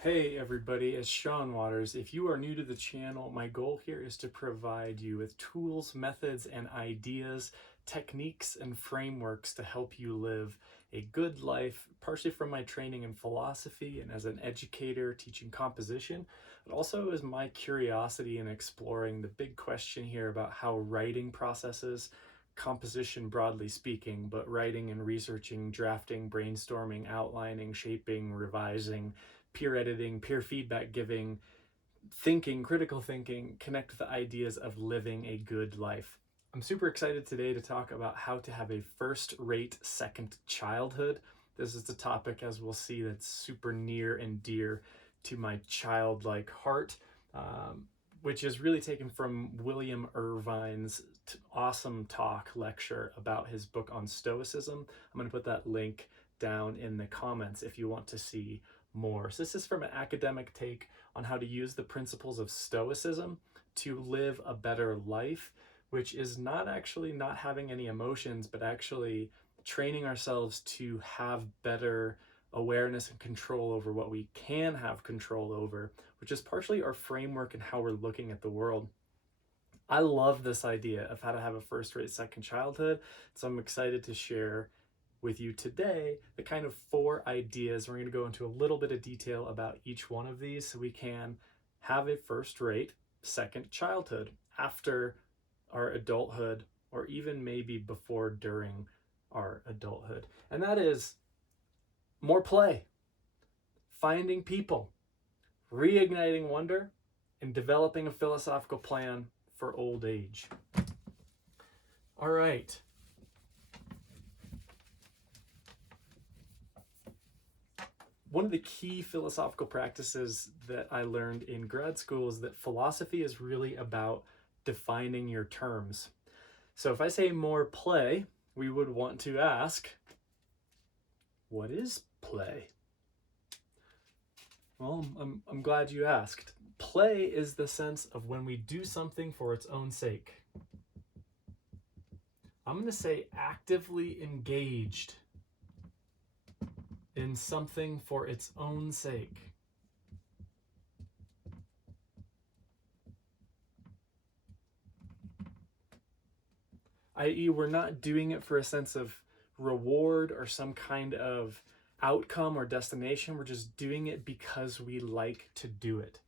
Hey everybody, it's Sean Waters. If you are new to the channel, my goal here is to provide you with tools, methods, and ideas, techniques, and frameworks to help you live a good life, partially from my training in philosophy and as an educator teaching composition, but also as my curiosity in exploring the big question here about how writing processes, composition broadly speaking, but writing and researching, drafting, brainstorming, outlining, shaping, revising, peer editing, peer feedback giving, thinking, critical thinking, connect with the ideas of living a good life. I'm super excited today to talk about how to have a first-rate second childhood. This is the topic, as we'll see, that's super near and dear to my childlike heart, which is really taken from William Irvine's awesome talk lecture about his book on Stoicism. I'm going to put that link down in the comments if you want to see more. So this is from an academic take on how to use the principles of Stoicism to live a better life, which is not actually not having any emotions, but actually training ourselves to have better awareness and control over what we can have control over, which is partially our framework and how we're looking at the world. I love this idea of how to have a first-rate second childhood, so I'm excited to share with you today the kind of 4 ideas. We're going to go into a little bit of detail about each one of these so we can have a first-rate second childhood after our adulthood, or even maybe before, during our adulthood. And that is more play, finding people, reigniting wonder, and developing a philosophical plan for old age. All right. One of the key philosophical practices that I learned in grad school is that philosophy is really about defining your terms. So if I say more play, we would want to ask, what is play? Well, I'm glad you asked. Play is the sense of when we do something for its own sake. I'm going to say actively engaged in something for its own sake. I.e., we're not doing it for a sense of reward or some kind of outcome or destination. We're just doing it because we like to do it.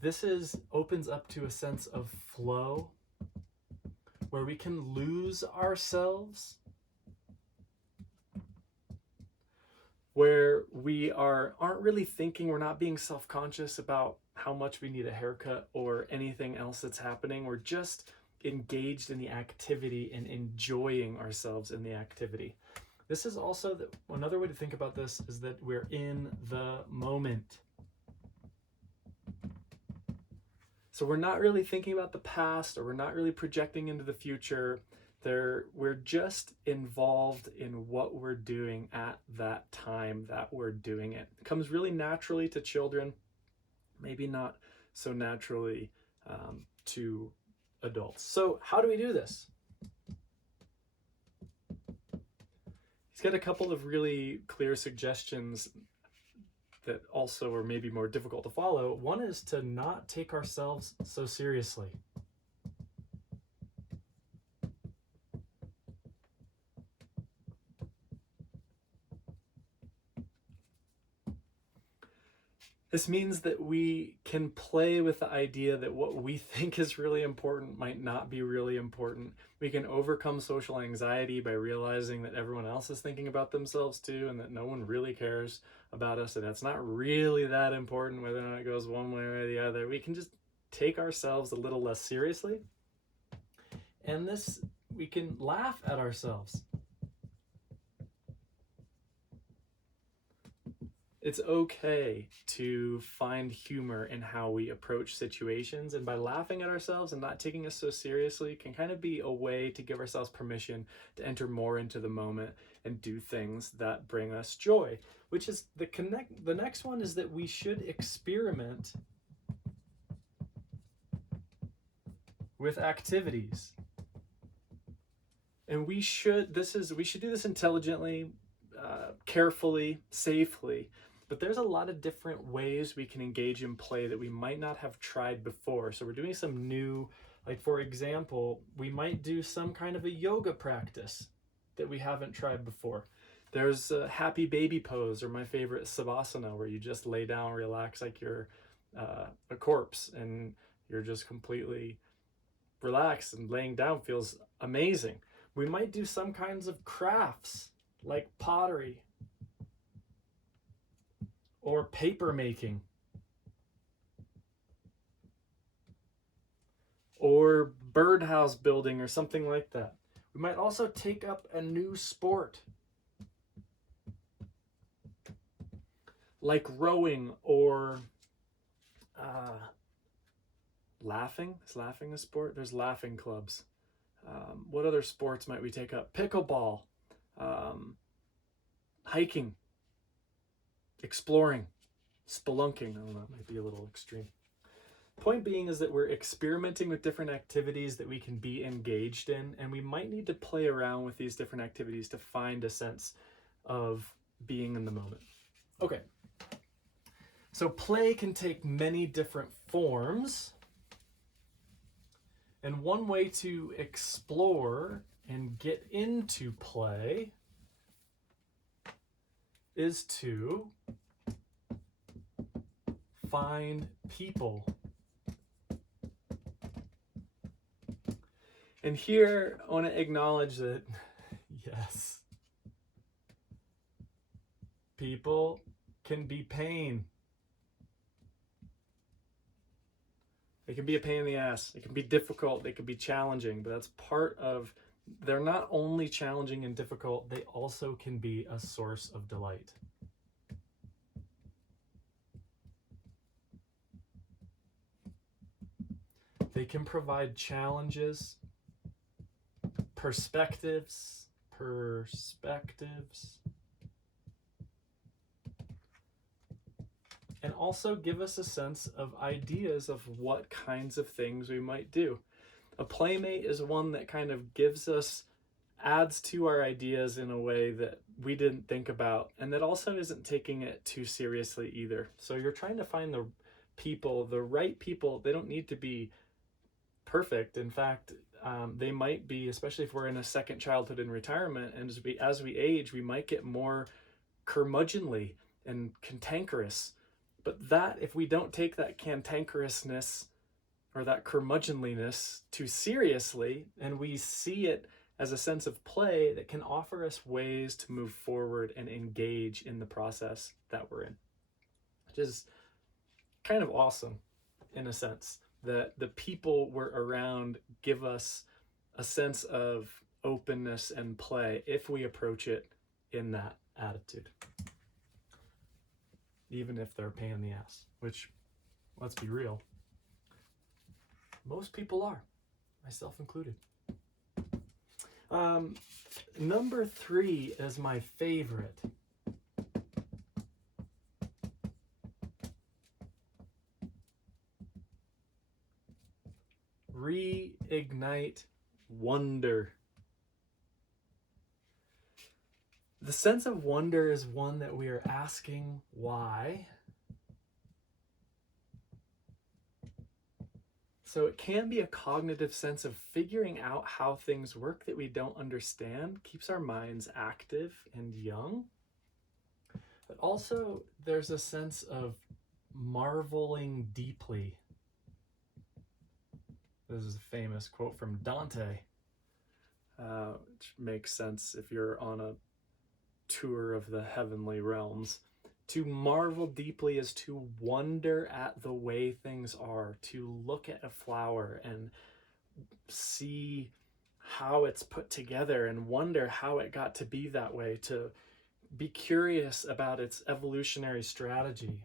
This opens up to a sense of flow where we can lose ourselves, where we aren't really thinking, we're not being self-conscious about how much we need a haircut or anything else that's happening. We're just engaged in the activity and enjoying ourselves in the activity. This is also another way to think about this is that we're in the moment. So we're not really thinking about the past, or we're not really projecting into the future. We're just involved in what we're doing at that time that we're doing it. It comes really naturally to children, maybe not so naturally to adults. So how do we do this? He's got a couple of really clear suggestions that also are maybe more difficult to follow. One is to not take ourselves so seriously. This means that we can play with the idea that what we think is really important might not be really important. We can overcome social anxiety by realizing that everyone else is thinking about themselves too, and that no one really cares about us, and that's not really that important whether or not it goes one way or the other. We can just take ourselves a little less seriously, and we can laugh at ourselves. It's okay to find humor in how we approach situations, and by laughing at ourselves and not taking us so seriously can kind of be a way to give ourselves permission to enter more into the moment and do things that bring us joy. Which is the next one is that we should experiment with activities. And we should do this intelligently, carefully, safely. but there's a lot of different ways we can engage in play that we might not have tried before. So we're doing some new, like for example, we might do some kind of a yoga practice that we haven't tried before. There's a happy baby pose, or my favorite, savasana, where you just lay down, relax like you're a corpse, and you're just completely relaxed, and laying down feels amazing. We might do some kinds of crafts like pottery or paper making or birdhouse building or something like that. We might also take up a new sport like rowing or laughing. Is laughing a sport? There's laughing clubs. What other sports might we take up? Pickleball, hiking, exploring, spelunking. I don't know, it might be a little extreme. Point being is that we're experimenting with different activities that we can be engaged in, and we might need to play around with these different activities to find a sense of being in the moment. Okay, so play can take many different forms, and one way to explore and get into play is to find people. And here I want to acknowledge that, yes, people can be pain. They can be a pain in the ass. It can be difficult. They can be challenging, but that's part of, they're not only challenging and difficult, they also can be a source of delight. They can provide challenges, perspectives, and also give us a sense of ideas of what kinds of things we might do. A playmate is one that kind of gives us, adds to our ideas in a way that we didn't think about, and that also isn't taking it too seriously either. So you're trying to find the people, the right people. They don't need to be perfect. In fact, they might be, especially if we're in a second childhood in retirement, and as we age, we might get more curmudgeonly and cantankerous. But that, if we don't take that cantankerousness or that curmudgeonliness too seriously, and we see it as a sense of play that can offer us ways to move forward and engage in the process that we're in, which is kind of awesome in a sense, that the people we're around give us a sense of openness and play if we approach it in that attitude, even if they're a pain in the ass, which, let's be real, most people are, myself included. Number 3 is my favorite. Reignite wonder. The sense of wonder is one that we are asking why. So it can be a cognitive sense of figuring out how things work that we don't understand, keeps our minds active and young. But also there's a sense of marveling deeply. This is a famous quote from Dante, which makes sense if you're on a tour of the heavenly realms. To marvel deeply is to wonder at the way things are, to look at a flower and see how it's put together and wonder how it got to be that way, to be curious about its evolutionary strategy.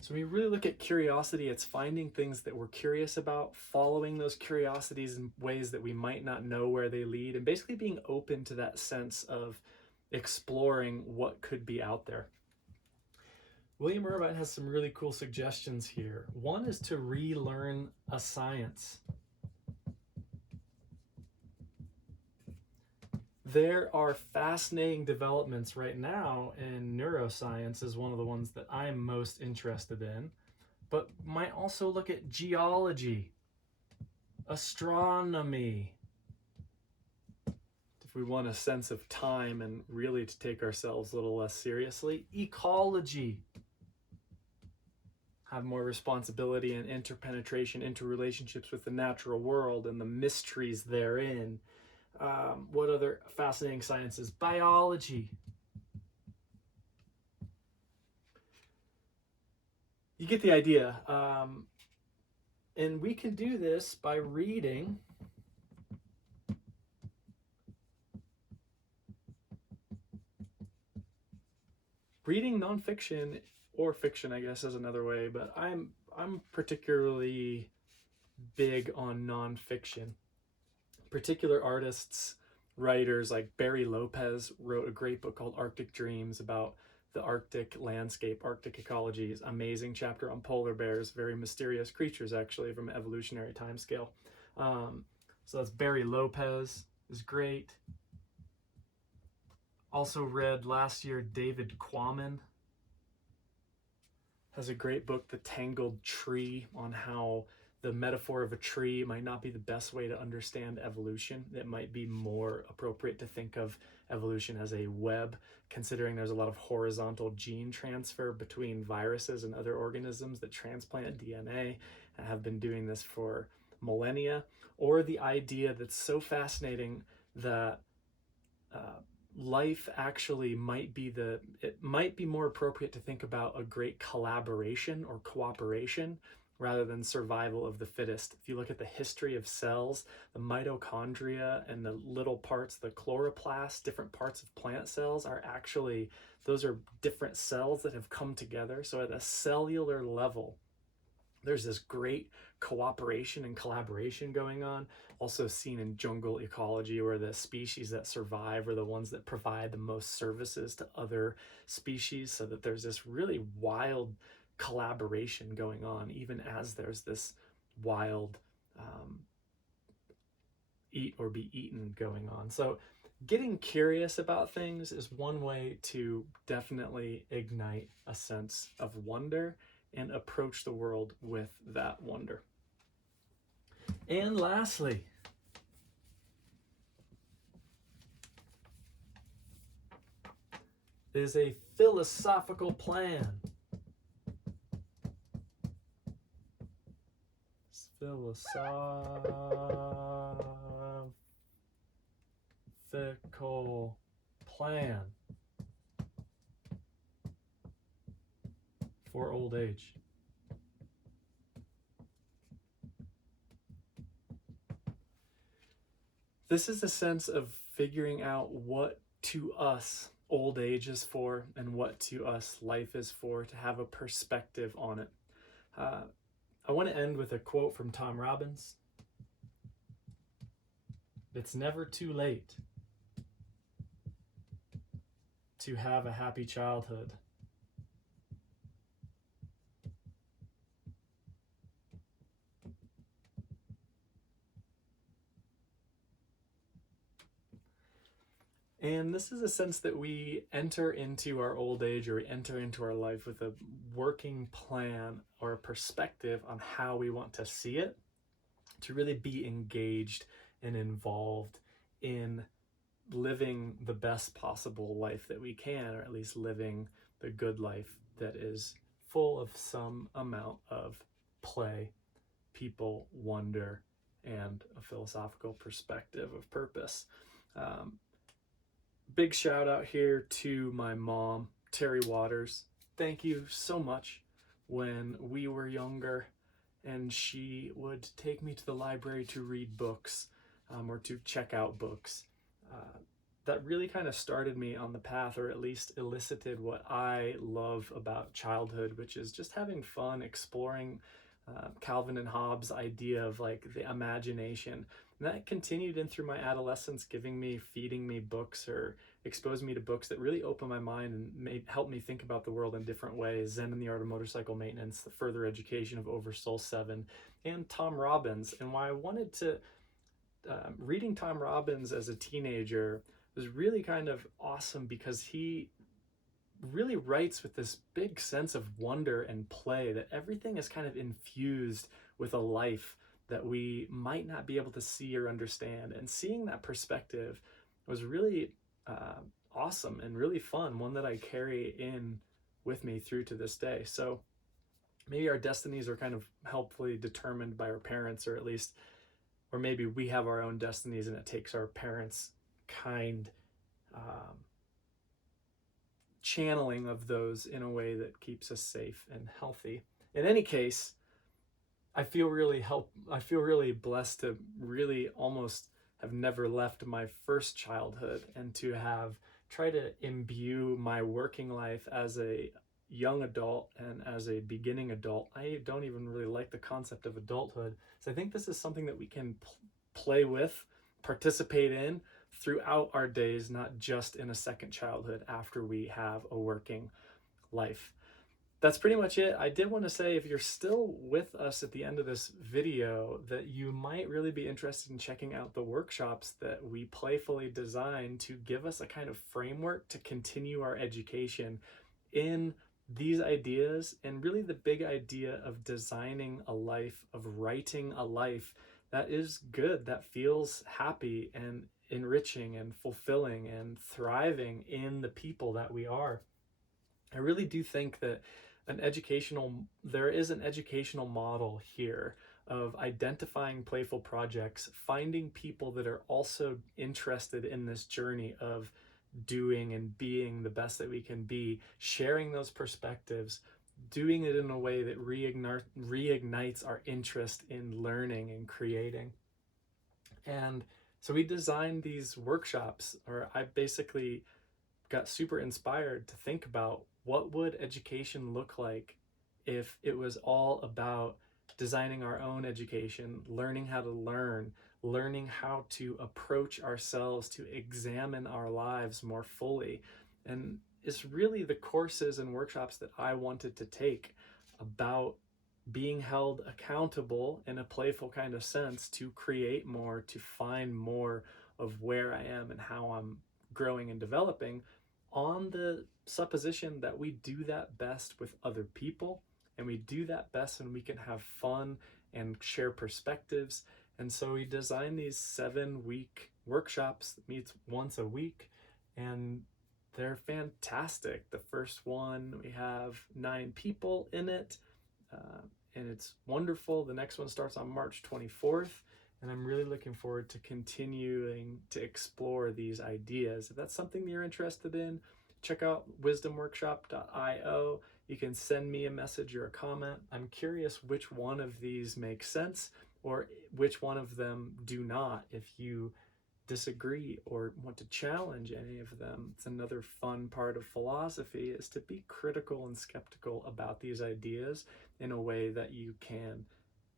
So when we really look at curiosity, it's finding things that we're curious about, following those curiosities in ways that we might not know where they lead, and basically being open to that sense of exploring what could be out there. William Irvine has some really cool suggestions here. One is to relearn a science. There are fascinating developments right now in neuroscience is one of the ones that I'm most interested in, but might also look at geology, astronomy, if we want a sense of time and really to take ourselves a little less seriously, ecology, have more responsibility and interpenetration into relationships with the natural world and the mysteries therein. What other fascinating sciences? Biology. You get the idea. And we can do this by reading nonfiction, or fiction, I guess, is another way, but I'm particularly big on nonfiction. Particular artists, writers like Barry Lopez wrote a great book called Arctic Dreams about the Arctic landscape, Arctic ecologies. Amazing chapter on polar bears, very mysterious creatures actually from an evolutionary timescale. So that's Barry Lopez, is great. Also read last year David Quammen has a great book, The Tangled Tree, on how the metaphor of a tree might not be the best way to understand evolution. It might be more appropriate to think of evolution as a web, considering there's a lot of horizontal gene transfer between viruses and other organisms that transplant DNA and have been doing this for millennia. Or the idea that's so fascinating that life actually it might be more appropriate to think about a great collaboration or cooperation rather than survival of the fittest. If you look at the history of cells, the mitochondria and the little parts, the chloroplast, different parts of plant cells are actually, those are different cells that have come together. So at a cellular level, there's this great cooperation and collaboration going on, also seen in jungle ecology, where the species that survive are the ones that provide the most services to other species, so that there's this really wild collaboration going on, even as there's this wild eat or be eaten going on. So getting curious about things is one way to definitely ignite a sense of wonder and approach the world with that wonder. And lastly, is a philosophical plan. Philosophical plan for old age. This is a sense of figuring out what to us old age is for and what to us life is for, to have a perspective on it. I want to end with a quote from Tom Robbins. It's never too late to have a happy childhood. And this is a sense that we enter into our old age, or we enter into our life with a working plan or a perspective on how we want to see it, to really be engaged and involved in living the best possible life that we can, or at least living the good life that is full of some amount of play, people, wonder, and a philosophical perspective of purpose. Big shout out here to my mom, Terry Waters. Thank you so much. When we were younger and she would take me to the library to read books, or to check out books, that really kind of started me on the path, or at least elicited what I love about childhood, which is just having fun, exploring Calvin and Hobbes' idea of like the imagination. And that continued in through my adolescence, feeding me books, or exposed me to books that really opened my mind and helped me think about the world in different ways. Zen and the Art of Motorcycle Maintenance, The Further Education of Oversoul 7, and Tom Robbins. And why I wanted to, reading Tom Robbins as a teenager was really kind of awesome because he really writes with this big sense of wonder and play, that everything is kind of infused with a life that we might not be able to see or understand. And seeing that perspective was really awesome and really fun, one that I carry in with me through to this day. So maybe our destinies are kind of helpfully determined by our parents, or at least, or maybe we have our own destinies and it takes our parents' kind channeling of those in a way that keeps us safe and healthy. In any case, I feel really blessed to really almost have never left my first childhood, and to have tried to imbue my working life as a young adult and as a beginning adult. I don't even really like the concept of adulthood. So I think this is something that we can play with, participate in throughout our days, not just in a second childhood after we have a working life. That's pretty much it. I did want to say, if you're still with us at the end of this video, that you might really be interested in checking out the workshops that we playfully designed to give us a kind of framework to continue our education in these ideas, and really the big idea of designing a life, of writing a life that is good, that feels happy and enriching and fulfilling and thriving in the people that we are. I really do think that there is an educational model here of identifying playful projects, finding people that are also interested in this journey of doing and being the best that we can be, sharing those perspectives, doing it in a way that reignites our interest in learning and creating. And so we designed these workshops, or I basically got super inspired to think about, what would education look like if it was all about designing our own education, learning how to learn, learning how to approach ourselves, to examine our lives more fully. And it's really the courses and workshops that I wanted to take, about being held accountable in a playful kind of sense to create more, to find more of where I am and how I'm growing and developing, on the supposition that we do that best with other people, and we do that best when we can have fun and share perspectives. And so we designed these 7-week workshops that meets once a week, and they're fantastic. The first one, we have 9 people in it, and it's wonderful. The next one starts on March 24th, and I'm really looking forward to continuing to explore these ideas. If that's something you're interested in, check out wisdomworkshop.io. You can send me a message or a comment. I'm curious which one of these makes sense, or which one of them do not. If you disagree or want to challenge any of them, it's another fun part of philosophy, is to be critical and skeptical about these ideas in a way that you can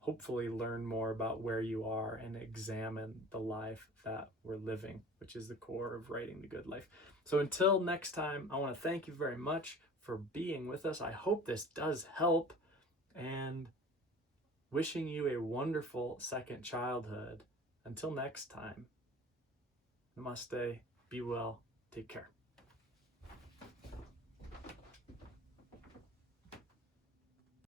hopefully learn more about where you are and examine the life that we're living, which is the core of writing the good life. So until next time, I want to thank you very much for being with us. I hope this does help, and wishing you a wonderful second childhood. Until next time, namaste, be well, take care.